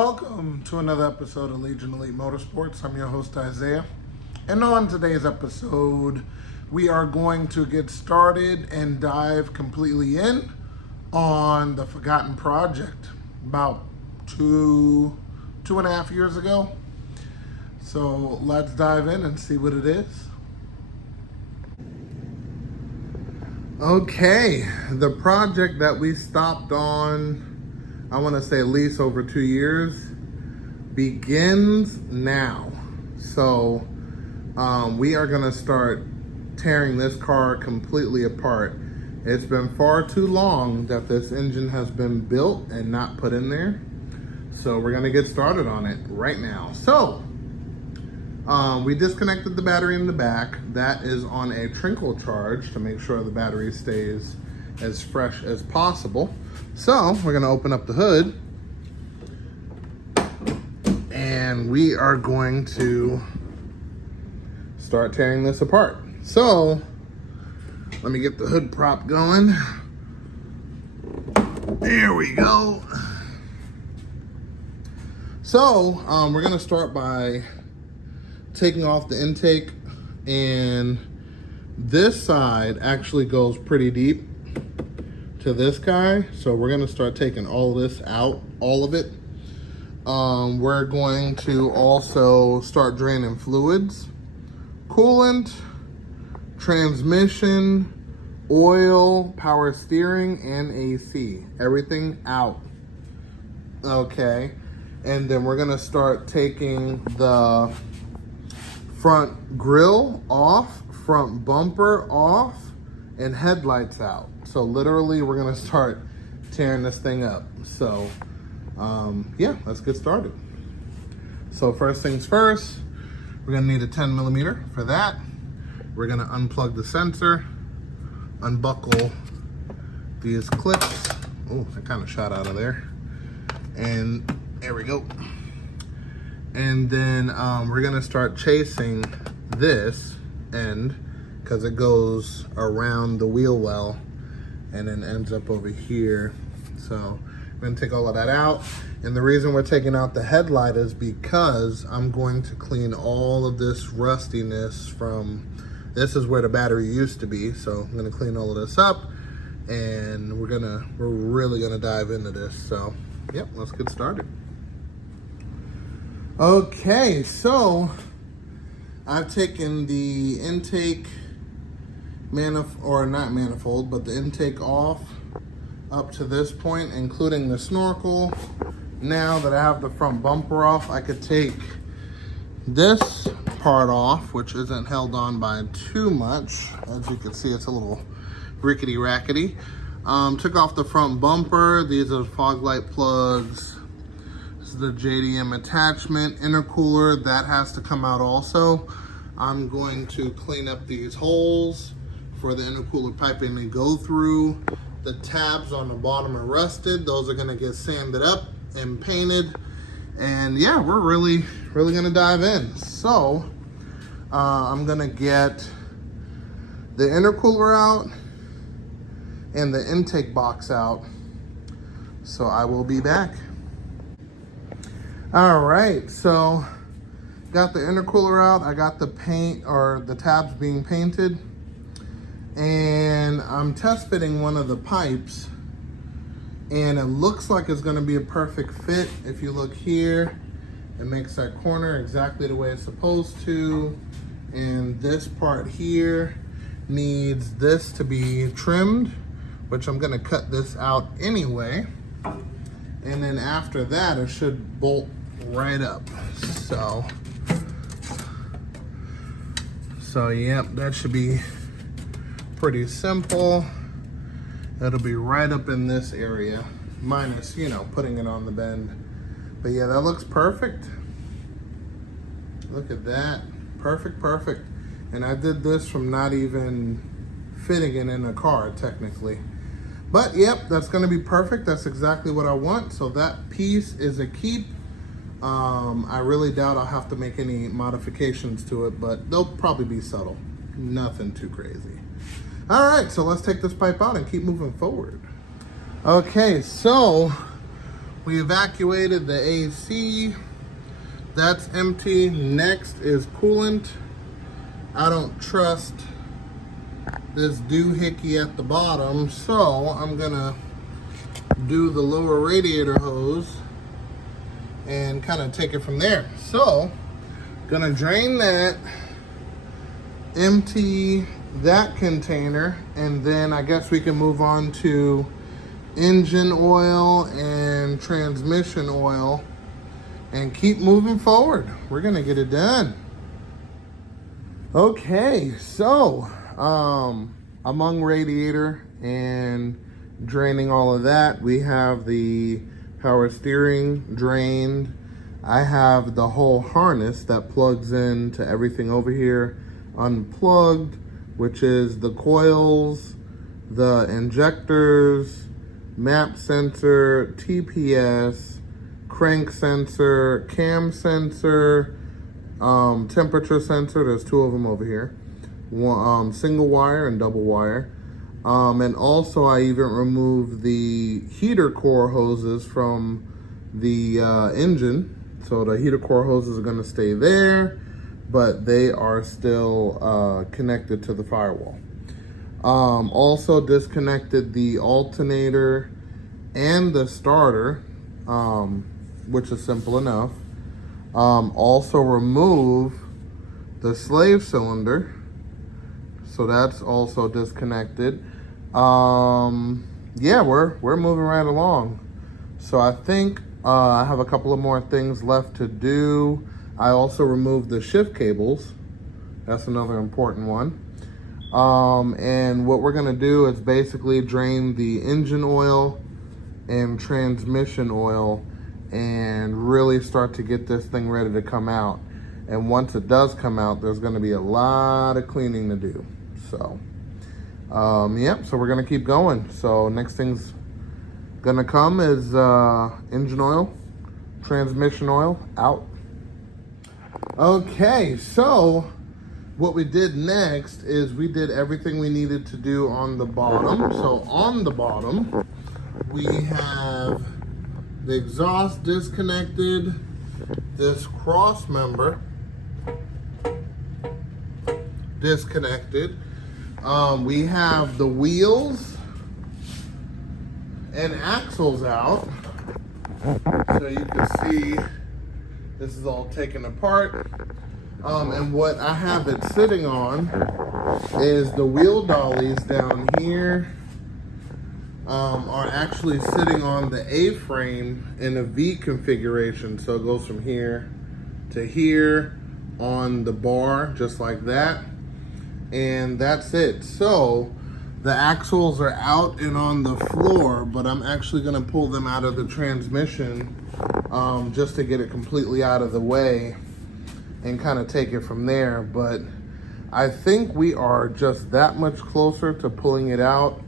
Welcome to another episode of Legion Elite Motorsports. I'm your host Isaiah, and on today's episode we are going to get started and dive completely in on the forgotten project about two and a half years ago. So let's dive in and see what it is. Okay, the project that we stopped on, I want to say at least over 2 years, begins now. So we are going to start tearing this car completely apart. It's been far too long that this engine has been built and not put in there. So we're going to get started on it right now. So we disconnected the battery in the back. That is on a trickle charge to make sure the battery stays as fresh as possible. So we're gonna open up the hood and we are going to start tearing this apart. So let me get the hood prop going. There we go. So we're gonna start by taking off the intake, and this side actually goes pretty deep to this guy. So we're gonna start taking all of this out, all of it. We're going to also start draining fluids, coolant, transmission, oil, power steering, and AC. Everything out. Okay, and then we're gonna start taking the front grille off, front bumper off, and headlights out. So literally we're gonna start tearing this thing up. So yeah, let's get started. So first things first, we're gonna need a 10mm for that. We're gonna unplug the sensor, unbuckle these clips. Oh, I kind of shot out of there. And there we go. And then we're gonna start chasing this end because it goes around the wheel well and then ends up over here. So I'm gonna take all of that out. And the reason we're taking out the headlight is because I'm going to clean all of this rustiness from, this is where the battery used to be. So I'm gonna clean all of this up, and we're really gonna dive into this. So yep, let's get started. Okay, so I've taken the intake manifold, but the intake off up to this point, including the snorkel. Now that I have the front bumper off, I could take this part off, which isn't held on by too much. As you can see, it's a little rickety rackety. Took off the front bumper. These are fog light plugs. The JDM attachment, intercooler, that has to come out also. I'm going to clean up these holes for the intercooler piping to go through. The tabs on the bottom are rusted. Those are gonna get sanded up and painted. And yeah, we're really gonna dive in. So I'm gonna get the intercooler out and the intake box out. So I will be back. All right, so got the intercooler out. I got the paint, or the tabs being painted, and I'm test fitting one of the pipes, and it looks like it's gonna be a perfect fit. If you look here, it makes that corner exactly the way it's supposed to, and this part here needs this to be trimmed, which I'm gonna cut this out anyway. And then after that, it should bolt right up. So yep, that should be pretty simple. It'll be right up in this area, minus, you know, putting it on the bend. But yeah, that looks perfect. Look at that, perfect. And I did this from not even fitting it in a car, technically. But yep, that's gonna be perfect. That's exactly what I want. So that piece is a keep. I really doubt I'll have to make any modifications to it, but they'll probably be subtle. Nothing too crazy. All right, so let's take this pipe out and keep moving forward. Okay, so we evacuated the AC. That's empty. Next is coolant. I don't trust this doohickey at the bottom, so I'm gonna do the lower radiator hose and kind of take it from there. So, gonna drain that, empty that container, and then I guess we can move on to engine oil and transmission oil and keep moving forward. We're gonna get it done. Okay, so among radiator and draining all of that, we have the power steering drained. I have the whole harness that plugs into everything over here unplugged, which is the coils, the injectors, map sensor, TPS, crank sensor, cam sensor, temperature sensor. There's two of them over here. One, single wire and double wire. And also I even removed the heater core hoses from the engine. So the heater core hoses are gonna stay there, but they are still connected to the firewall. Also disconnected the alternator and the starter, which is simple enough. Also remove the slave cylinder, so that's also disconnected. Yeah, we're moving right along. So I think I have a couple of more things left to do. I also removed the shift cables. That's another important one. And what we're gonna do is basically drain the engine oil and transmission oil and really start to get this thing ready to come out. And once it does come out, there's gonna be a lot of cleaning to do. So, yep, so we're gonna keep going. So next thing's gonna come is engine oil, transmission oil out. Okay, so what we did next is we did everything we needed to do on the bottom. So on the bottom, we have the exhaust disconnected, this cross member disconnected. We have the wheels and axles out. So you can see this is all taken apart. And what I have it sitting on is the wheel dollies down here are actually sitting on the A-frame in a V configuration. So it goes from here to here on the bar, just like that. And that's it. So the axles are out and on the floor, but I'm actually gonna pull them out of the transmission just to get it completely out of the way and kind of take it from there. But I think we are just that much closer to pulling it out.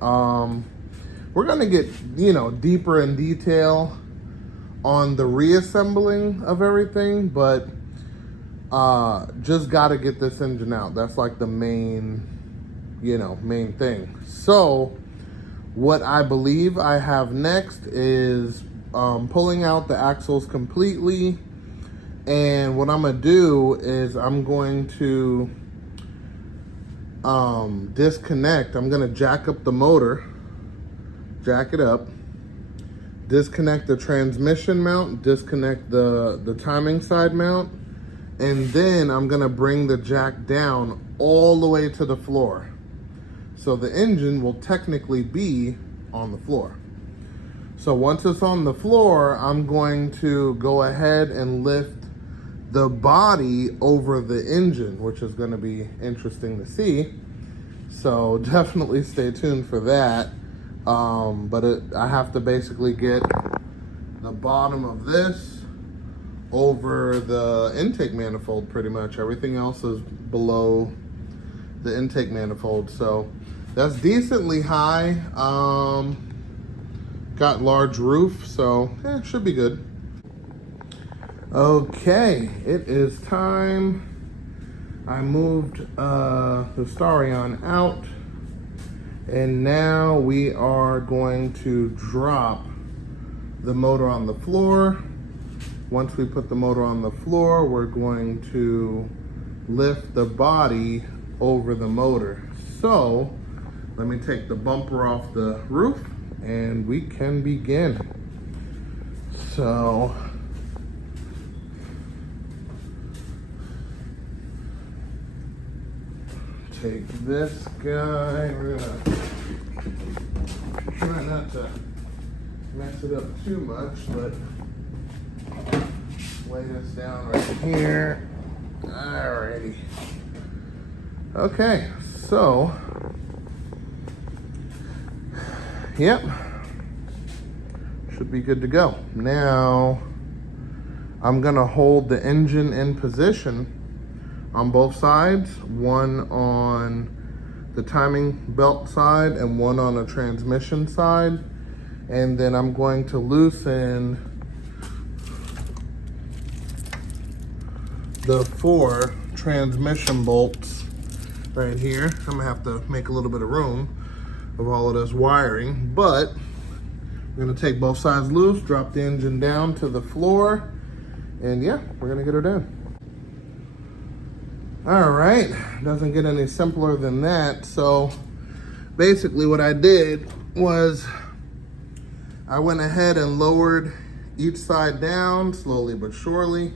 We're gonna get, deeper in detail on the reassembling of everything, but just gotta get this engine out. That's like the main thing. So what I believe I have next is pulling out the axles completely. And what I'm gonna do is I'm going to disconnect. I'm gonna jack up the motor, jack it up, disconnect the transmission mount, disconnect the timing side mount, and then I'm gonna bring the jack down all the way to the floor. So the engine will technically be on the floor. So once it's on the floor, I'm going to go ahead and lift the body over the engine, which is going to be interesting to see. So definitely stay tuned for that. I have to basically get the bottom of this over the intake manifold pretty much. Everything else is below the intake manifold. So that's decently high. Got large roof, so it should be good. Okay, it is time. I moved the Starion out, and now we are going to drop the motor on the floor. Once we put the motor on the floor, we're going to lift the body over the motor. So let me take the bumper off the roof and we can begin. So take this guy, we're gonna try not to mess it up too much, but lay this down right here. Alrighty. Okay, so, yep, should be good to go. Now, I'm gonna hold the engine in position on both sides, one on the timing belt side and one on the transmission side. And then I'm going to loosen the 4 transmission bolts right here. I'm gonna have to make a little bit of room of all of this wiring, but we're gonna take both sides loose, drop the engine down to the floor, and yeah, we're gonna get her done. All right, doesn't get any simpler than that. So basically what I did was I went ahead and lowered each side down slowly but surely,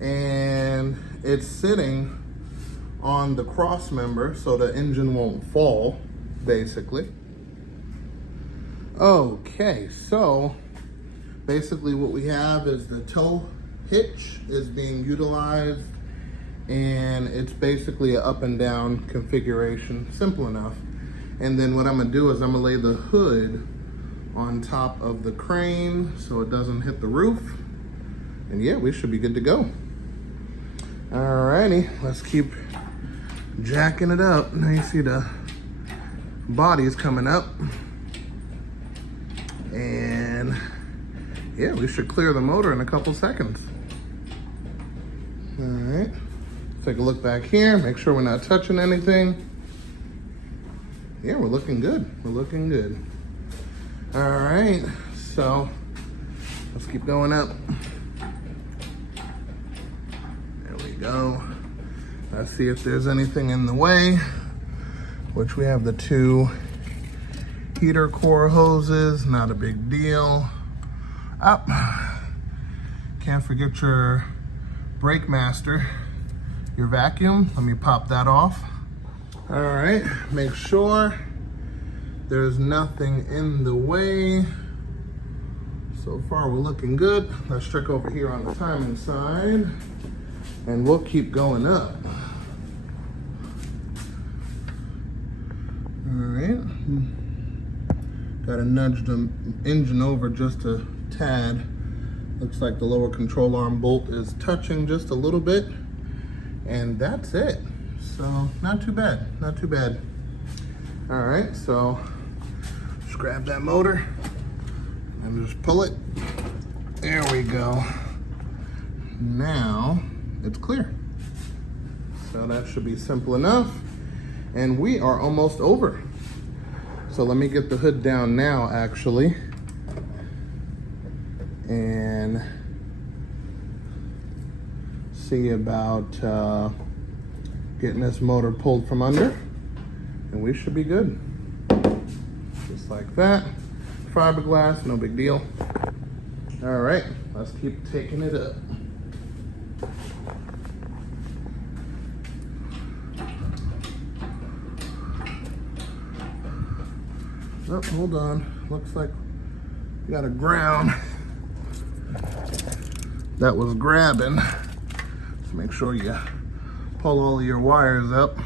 and it's sitting on the cross member so the engine won't fall, basically. Okay, so basically what we have is the tow hitch is being utilized, and it's basically an up and down configuration, simple enough. And then what I'm gonna do is I'm gonna lay the hood on top of the crane so it doesn't hit the roof. And yeah, we should be good to go. Alrighty, let's keep jacking it up. Now you see the body's coming up. And yeah, we should clear the motor in a couple seconds. All right, take a look back here, make sure we're not touching anything. Yeah, we're looking good, we're looking good. All right, so let's keep going up. There we go. Let's see if there's anything in the way, which we have the 2 heater core hoses, not a big deal. Up. Can't forget your brake master, your vacuum. Let me pop that off. All right, make sure there's nothing in the way. So far we're looking good. Let's check over here on the timing side and we'll keep going up. All right. Gotta nudge the engine over just a tad. Looks like the lower control arm bolt is touching just a little bit, and that's it. So not too bad, not too bad. All right, so just grab that motor and just pull it. There we go. Now it's clear. So that should be simple enough. And we are almost over. So let me get the hood down now, actually. And see about getting this motor pulled from under. And we should be good. Just like that. Fiberglass, no big deal. All right, let's keep taking it up. Oh, hold on. Looks like we got a ground that was grabbing. So make sure you pull all of your wires up,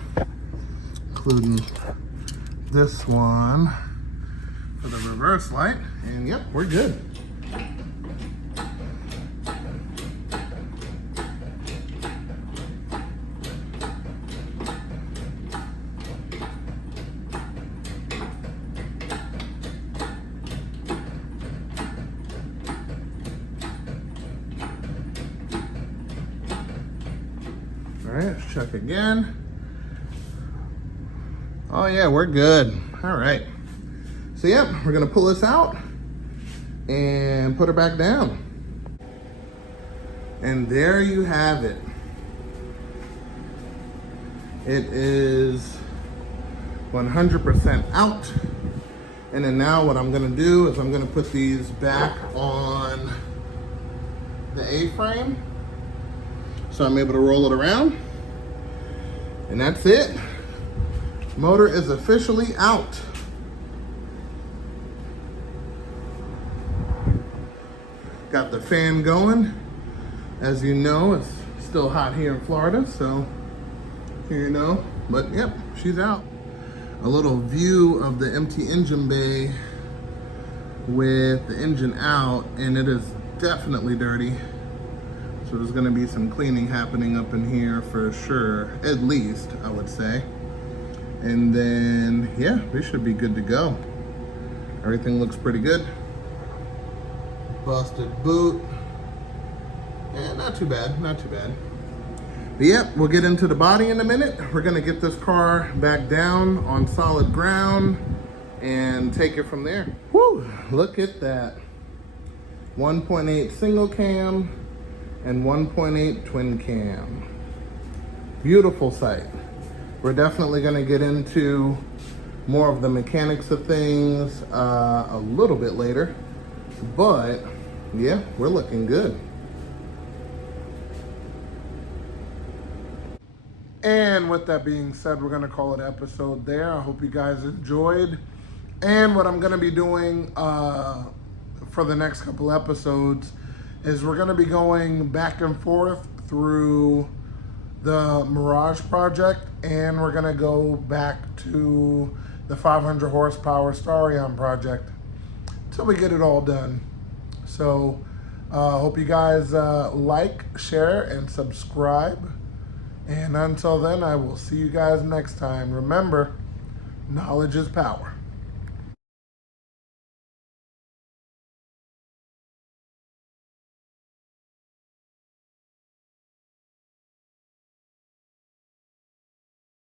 including this one for the reverse light. And yep, we're good. All right, let's check again. Oh yeah, we're good. All right. So yep, we're gonna pull this out and put her back down. And there you have it. It is 100% out. And then now what I'm gonna do is I'm gonna put these back on the A-frame. So I'm able to roll it around. And that's it. Motor is officially out. Got the fan going. As you know, it's still hot here in Florida, so here you know. But yep, she's out. A little view of the empty engine bay with the engine out, and it is definitely dirty. So there's gonna be some cleaning happening up in here for sure, at least, I would say. And then, yeah, we should be good to go. Everything looks pretty good. Busted boot. Yeah, not too bad, not too bad. But yeah, we'll get into the body in a minute. We're gonna get this car back down on solid ground and take it from there. Woo, look at that. 1.8 single cam and 1.8 twin cam. Beautiful sight. We're definitely gonna get into more of the mechanics of things a little bit later, but yeah, we're looking good. And with that being said, we're gonna call it an episode there. I hope you guys enjoyed. And what I'm gonna be doing for the next couple episodes is we're gonna be going back and forth through the Mirage project, and we're gonna go back to the 500 horsepower Starion project till we get it all done. So hope you guys like, share, and subscribe. And until then, I will see you guys next time. Remember, knowledge is power.